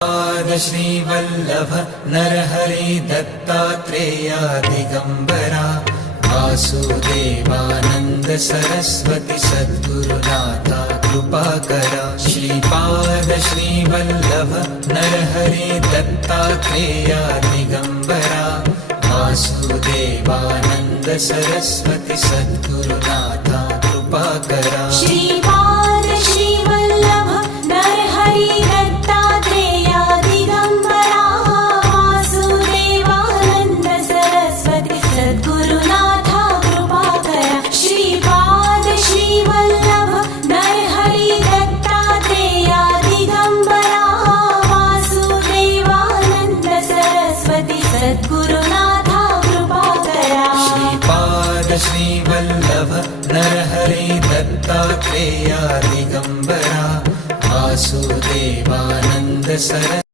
पाद श्रीवल्लभ नरहरि दत्तात्रेया दिगंबरा वासुदेवानंद सरस्वती सद्गुरुनाथा कृपाकरा। श्रीपाद श्रीवल्लभ नरहरि दत्तात्रेया दिगंबरा वासुदेवानंद सरस्वती सद्गुरुनाथा कृपाकरा। श्रीपाद श्रीवल्लभ नरहरि दत्तात्रेया दिगंबरा वासुदेवानंद सरस्वती सद्गुरुनाथा कृपाकरा। श्रीपाद श्रीवल्लभ नरहरि दत्तात्रेया दिगंबरा वासुदेवानंद सरस्वती सद्गुरुनाथा कृपाकरा। श्रीपाद श्रीवल्लभ नरहरि दत्तात्रेया दिगंबरा वासुदेवानंद सरस्वती